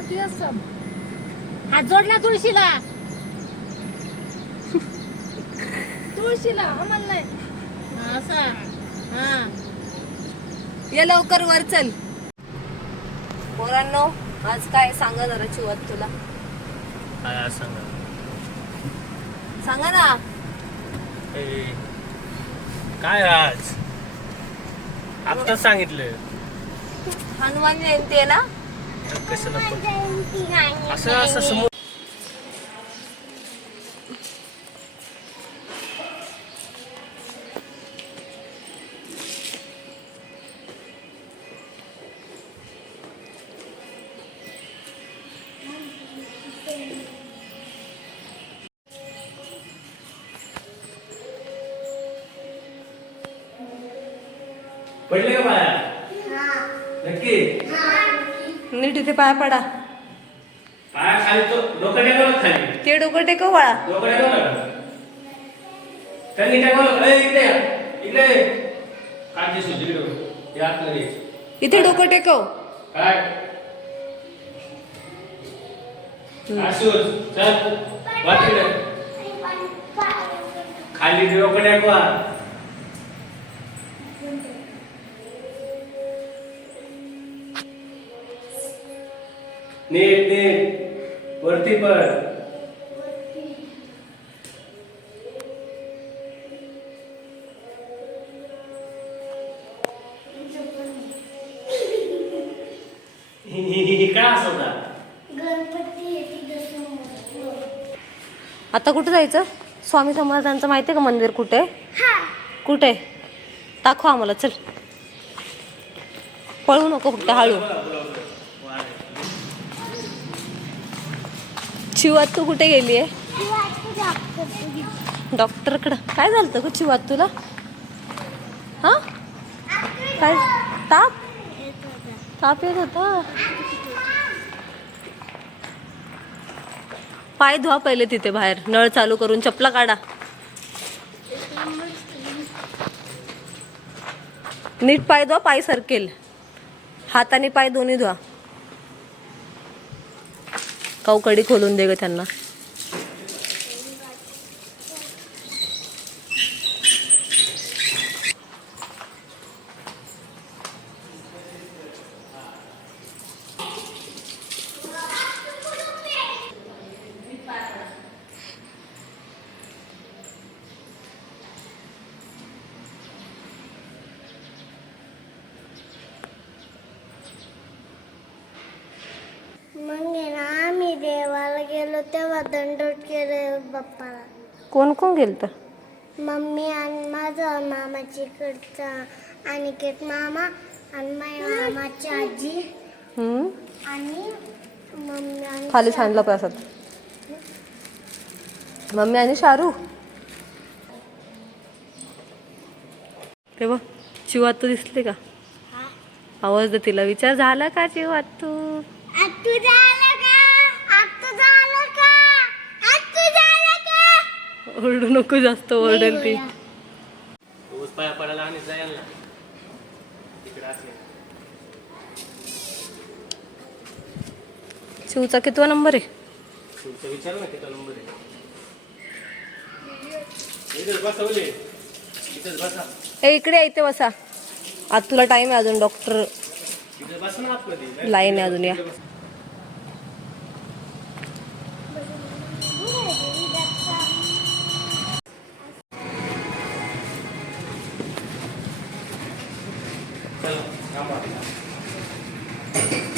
असं. हात जोडला तुळशीला. तुळशीला आम्हाला नाही. असा. हा. ये लवकर वर चल. पोरांनो आज काय सांगा जरा चिवत तुला? काय आज सांगा? सांगा ना. ए, काय आज? आत्ताच सांगितलं. हनुमान जयंती आहे ना? कशाला पण असं असं समोर पडले का बाया नक्की? नीट इथे पाया पडा. पाया खाली तो डोकं टेकव बाळा. ये. इथे डोकं टेकव. खाली डोकं टेकवा. नीट नीट. वरती होता? आता कुठे जायचं? स्वामी समर्थांचं माहितीये का मंदिर कुठे? आहे? कुठे? आहे? दाखव आम्हाला चल. पळू नको फक्त हळू. चिवात तू कुठे गेली आहे? डॉक्टरकडं. काय झालं ग चिवात तुला हा? काय? ताप? ताप येत होता? पाय धुवा पहिले तिथे बाहेर. नळ चालू करून चपला काढा. नीट पाय धुवा पाय सरकेल. हात आणि पाय दोन्ही धुवा. काऊ कडी खोलून दे ग त्यांना मग आहे ना आम्ही देवाला गेलो तेव्हा दंडोत केले बाप्पाला कोण कोण गेल तर? मम्मी आणि माझा मामाची कडचा अनिकेत मामा आणि माझ्या मामाची आजी आणि मम्मी आणि खाली सांडलं प्रसाद. मम्मी आणि शाहरुख तेव्हा चिवातू दिसले का? आवाज दे तिला. विचार झाला का आत्तू? झालं. का ओरडू नको जास्त ओरडेल ती. ऊस पाया पडायला आणि जायला ना तिकडे असले. शिवचा कितवा नंबर आहे? तुमचा विचार ना किती नंबर आहे. इथेच बसवले इथेच बसा. ए इकडे या, इथे बसा. आज तुला टाइम आहे अजून डॉक्टर इथे बसा ना आतमध्ये. लाईन आहे अजून या. あっ!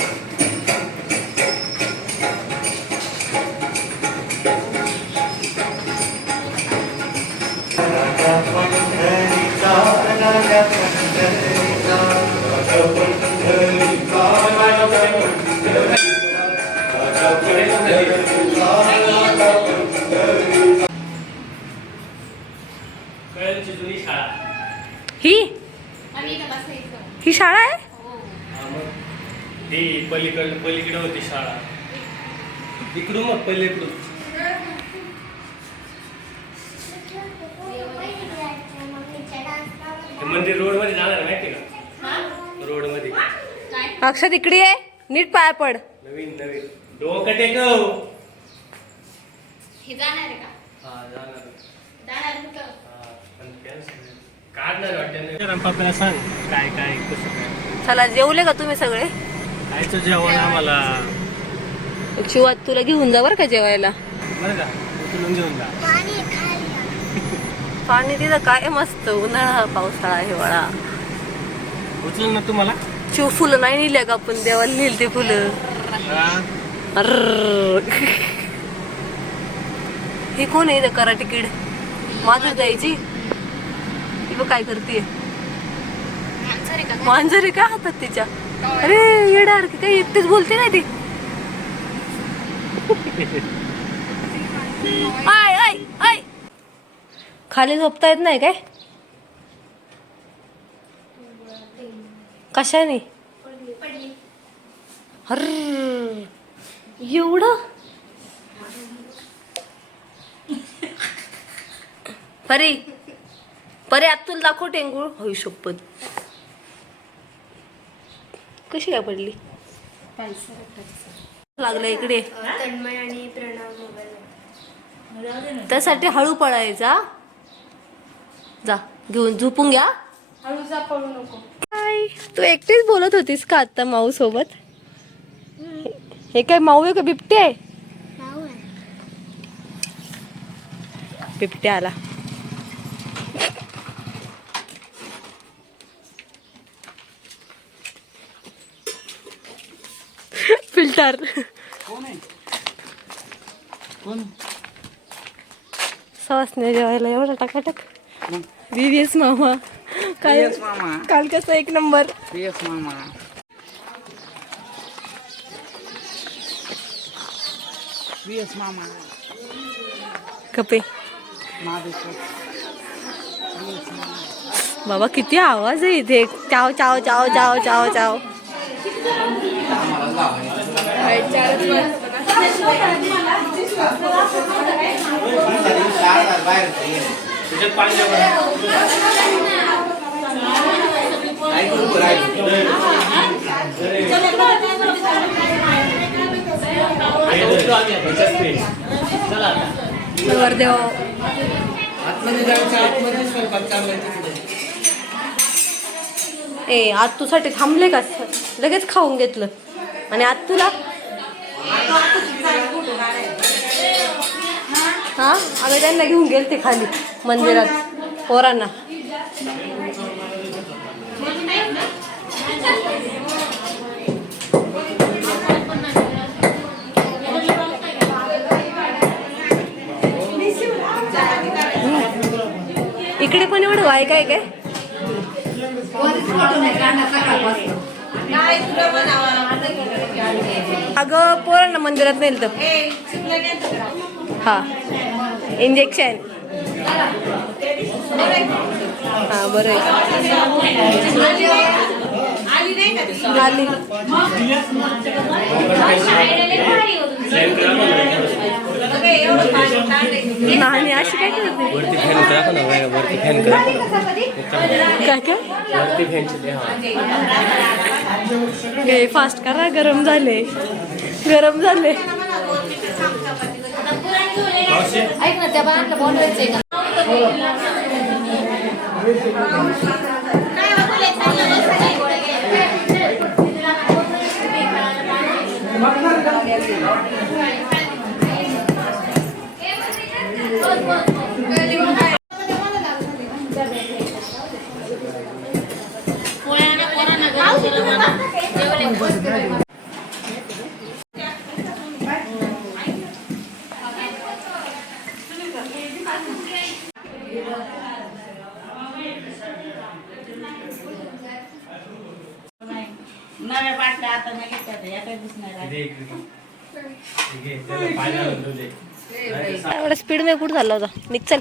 पलीकडून ते मंदिर रोडमध्ये जाणार आहे माहिती का? रोडमध्ये अक्षर इकडे आहे नीट पाया पड. नवीन नवीन. डोकं टेकव. हे जाणार आहे का? हा जाणार. जाणार हा. काढणार वाटतं सांग. काय काय कसं काय? चला जेवले का तुम्ही सगळे? खायचं जेवण आम्हाला. शिवात तुला घेऊन जा बरं का जेवायला. बरं का? उचलून घेऊन जा. पाणी तिथं काय मस्त उन्हाळा पावसाळा हिवाळा. उचलून ना तुम्हाला. शिव फुलं नाही नेल्या का आपण? देवाला नेल ते फुलं. हा? हे कोण आहे कराटे किड? माधुर द्यायची ही बघ काय करते मांजर आहे का? हातात तिच्या? अरे येडार की काय? एकटीच बोलते काय ती? खाली झोपता येत नाही काय? कशाने? हर एवढं? परी परी आत तुला दाखव टेंगूळ. होई शपथ. कशी काय पडली? लागलं इकडे. तन्मय आणि प्रणव मोबाईल त्यासाठी हळू पळायचा जा घेऊन झोपून घ्या. हळू जा पळू नको. काय? तू एकटीच बोलत होतीस का आता माऊ सोबत? हे काय माऊ आहे का? बिबटे आहे? बिबटे आला. फिल्टर सवासने जेवायला एवढा टाकाटक. व्हीव्हीएस मामा. काय काल कसं एक नंबर. Yes, mama. कपे. बाबा किती आवाज आहे इथे. चाव चाव चाव चाव चाव चाव. नवरदेव ए आत्तूसाठी थांबले का? लगेच खाऊन घेतलं. आणि आत्तूला हा? आम्ही त्यांना घेऊन गेलते खाली मंदिरात पोरांना. इकडे पण एवढं वाय काय? काय अगं पोरांना मंदिरात नेल तर. हा. इंजेक्शन हा बरं. आली फॅन. नाही अशी काय करते वरती फॅन करा वरती फॅन करा काय काय? वरती फॅनची दे हा फास्ट करा गरम झाले. गरम झाले. ऐक ना त्या बाळाला बोलवायचंय का? पोळ्याने नव्या बाटल्या आता नाही घेतात या काही दिसणार आहे. दे इकडे दे. हे घे, त्याला पाणी आणून देऊ दे. नाही तर सा- एवढा स्पीडमध्ये कुठं झाला होता निघ चल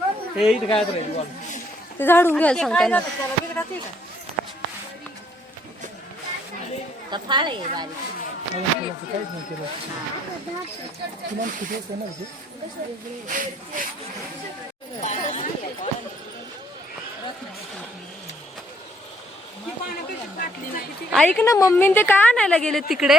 इथं काय राहील बॉल. ते झाडून घ्यायला सांगताय ना. का फाळ आहे बारीक काहीच नाही केलं किमान किती होतं ना ते? ऐक ना मम्मी ते काय आणायला गेले तिकडे?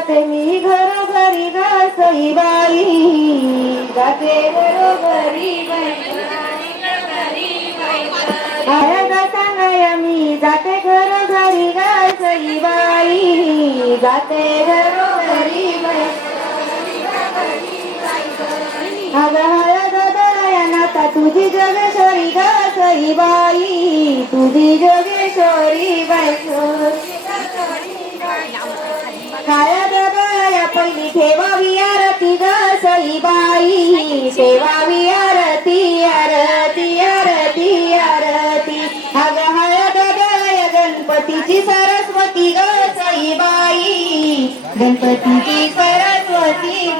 जाते मी घरोघरी गासई बाई. जाते घरोघरी हळद सांगया मी जाते घरोघरी गासई बाई. जाते घरोघरी अग हळद तुझी जगेश्वरी गासई बाई. तुझी जगेश्वरी बाई. सेवावी आरती आरती आरती आरती. अग हळद दया गणपतीची सरस्वती ग साईबाई. गणपतीची सरस्वती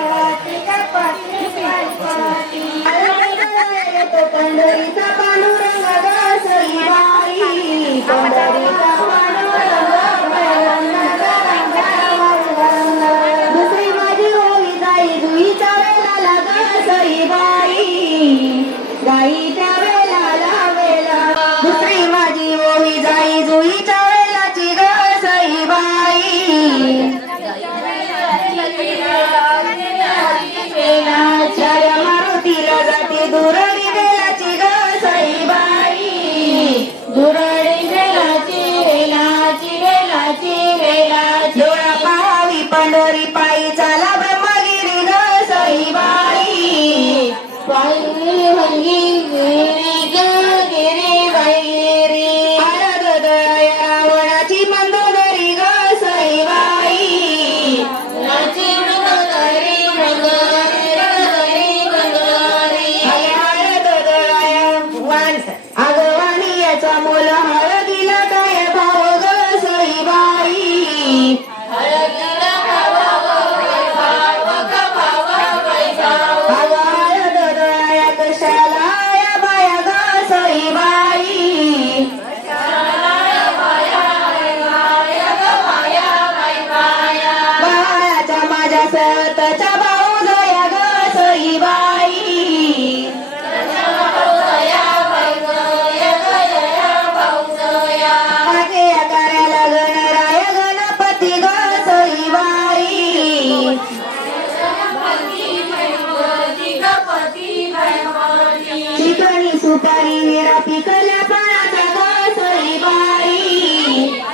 सुपारी विरा पिकल्या पाण्याचा गासई बाई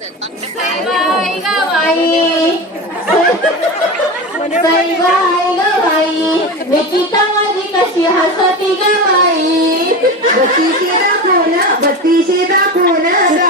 बाई ग बाई. सई बाई ग बाई. निकिता माझी कशी हसती ग बाई. बत्तीशी दाखवून बत्तीशी दाखवून दाखवून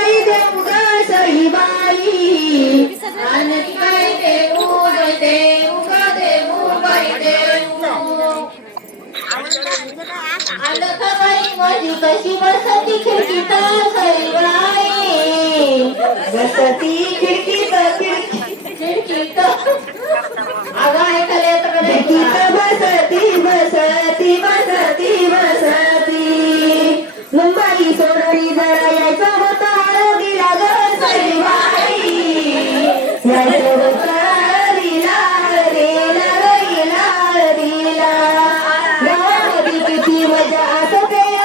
बसती खिडकीत बसती खिडकीत खिडकीत बसती बसती बसती बसती मुंबई सोडली जरा यायचा होता. வசதே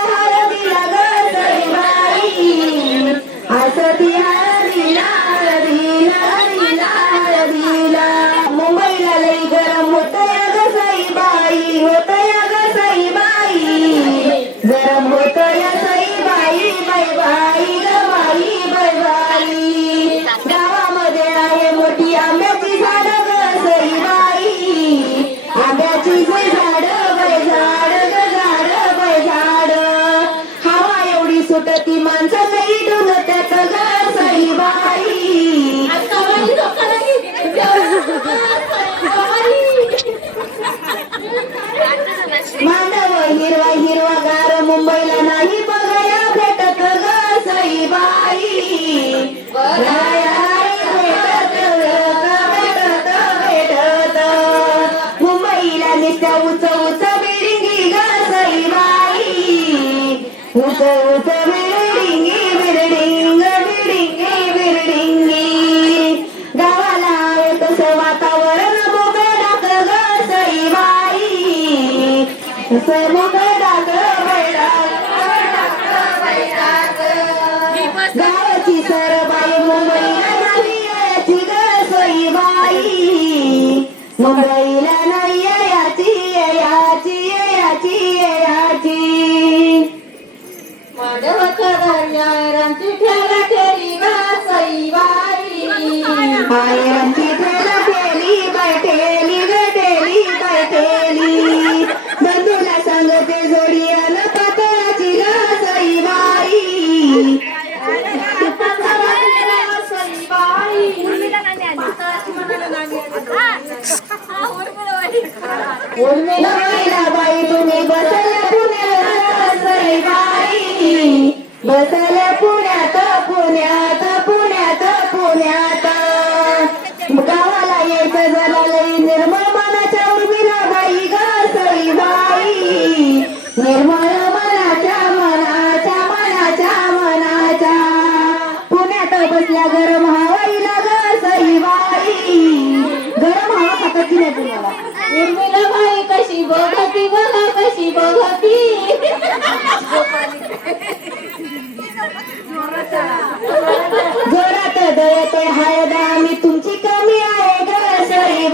हळदा मी तुमची कमी आहे ग सई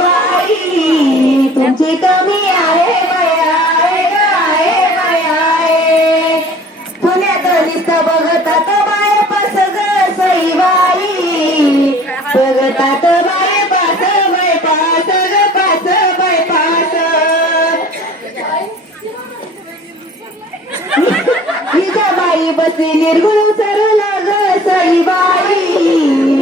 तुमची कमी आहे पुण्यात दिसता बघत आता बाय पास ग सई बाई बघत आता बाय बाय पास ग पास बाय पास बाई बसली निर्गुण सरला ग सई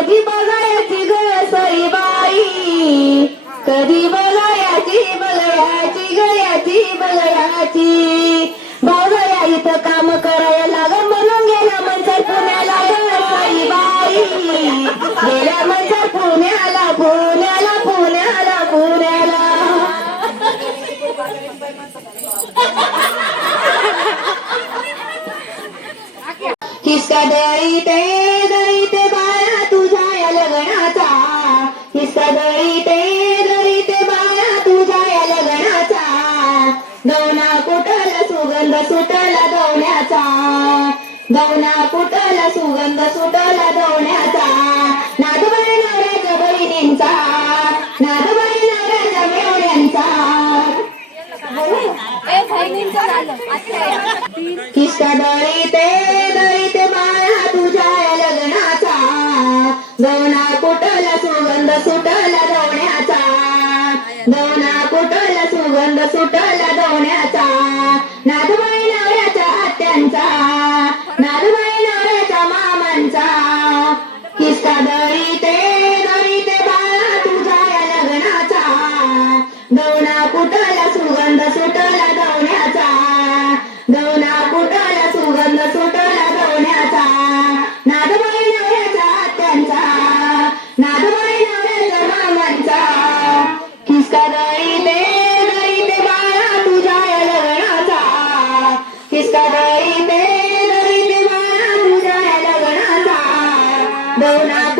कधी बघायची ग सईबाई? कधी बघायची बघायची गयाची बघायची? बघया इथं काम करायला लागल म्हणून गेला मंचर पुण्याला गळसाई गेल्या मंचर पुण्याला पुण्याला पुण्याला पुण्याला. किसका किस्सा ते दळीत ते गवना कुटला सुगंध सुटला दवण्याचा नादबाई नवऱ्याच्या बहिणींचा. नादबाई नवऱ्याच्या मेवण्यांचा. किस्सा दळीते दळीते किसका दळीते दळीते बाळा लग्नाचा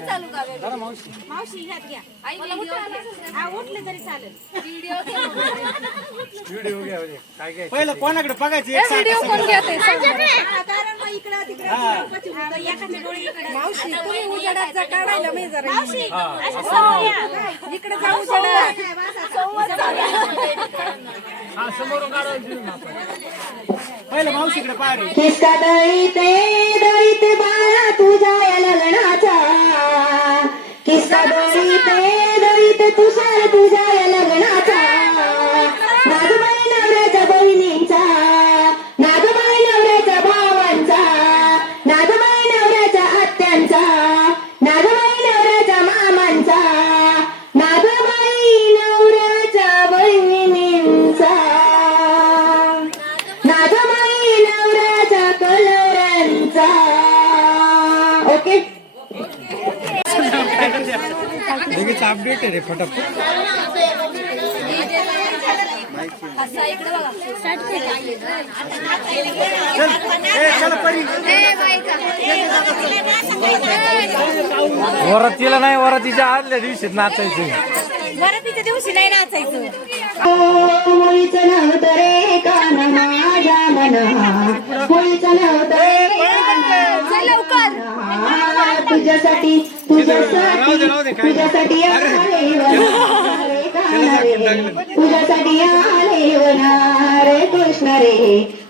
चालू का मावशी ह्यात घ्या हा उठले तरी चालेल पहिलं कोणाकडे बघायचं? एक सारखं कारण मग इकडं तिकडं एखादी डोळी इकडं मावशी तुम्ही उजेडात जा काढायला मी जरा मावशी इकडे जाऊ मावशीकडे पाहिजे किसका दळीते दळीते बाळा तुझ्या या लग्नाचा. किसका दळीते दळीते तुषार तुझ्या या लग्नाचा. लगेच अपडेट आहे रे फटाफट. चल. ए चला परी वरातीला नाही वरातीच्या आदल्या दिवशी नाचायचं गणपतीच्या दिवशी नाही नाचायचं. कान माझ्या मना लवकर. तुझ्यासाठी तुझ्यासाठी तुझ्यासाठी आले वना रे कान रे तुझ्यासाठी आले वना रे कृष्ण रे.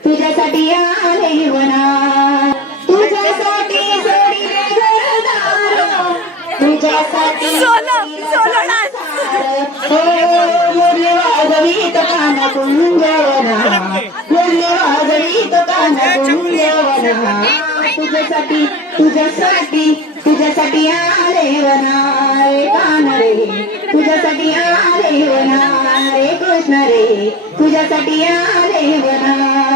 तुझ्यासाठी आले वना तुझ्यासाठी तुझ्यासाठी मुरली वाजवीत कान कुंजवना. तुझ्यासाठी तुझ्यासाठी तुझ्यासाठी आले वनारे कान रे तुझ्यासाठी आले वनारे कृष्ण रे तुझ्यासाठी आले वनारे.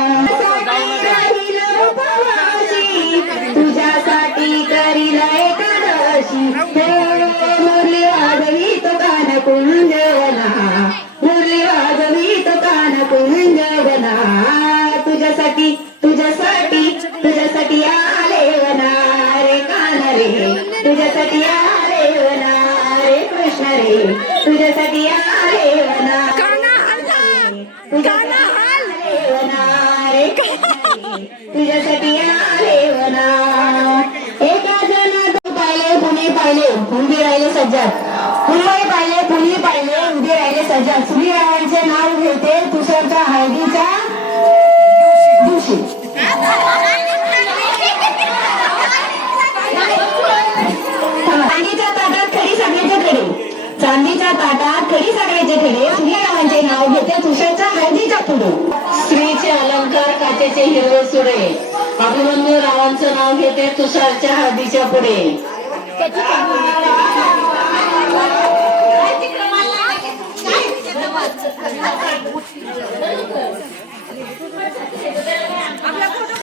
तुझ्यासाठी पुणे पाहिले उभे राहिले सज्जात. पाहिले पुणे पाहिले? उभे राहिले सज्जात. नाव घेते तुषारच्या हळदीच्या दिवशी. चांदीच्या ताटात खडी सगळ्याचे खडे. चांदीच्या ताटात खडी सगळ्याचे खडे. नाव घेते तुषारच्या हळदीच्या पुढे. स्त्रीचे अलंकार काचेचे हिरवे सुरे. अभिमन्यू रावांचं नाव घेते तुषारच्या हळदीच्या पुढे.